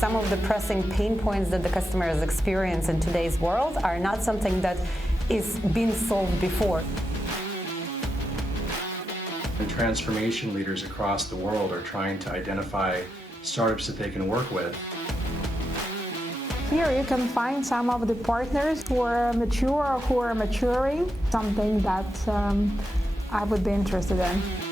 some of the pressing pain points that the customers experience in today's world are not something that is being solved before. And transformation leaders across the world are trying to identify startups that they can work with. Here you can find some of the partners who are mature or who are maturing, something that I would be interested in.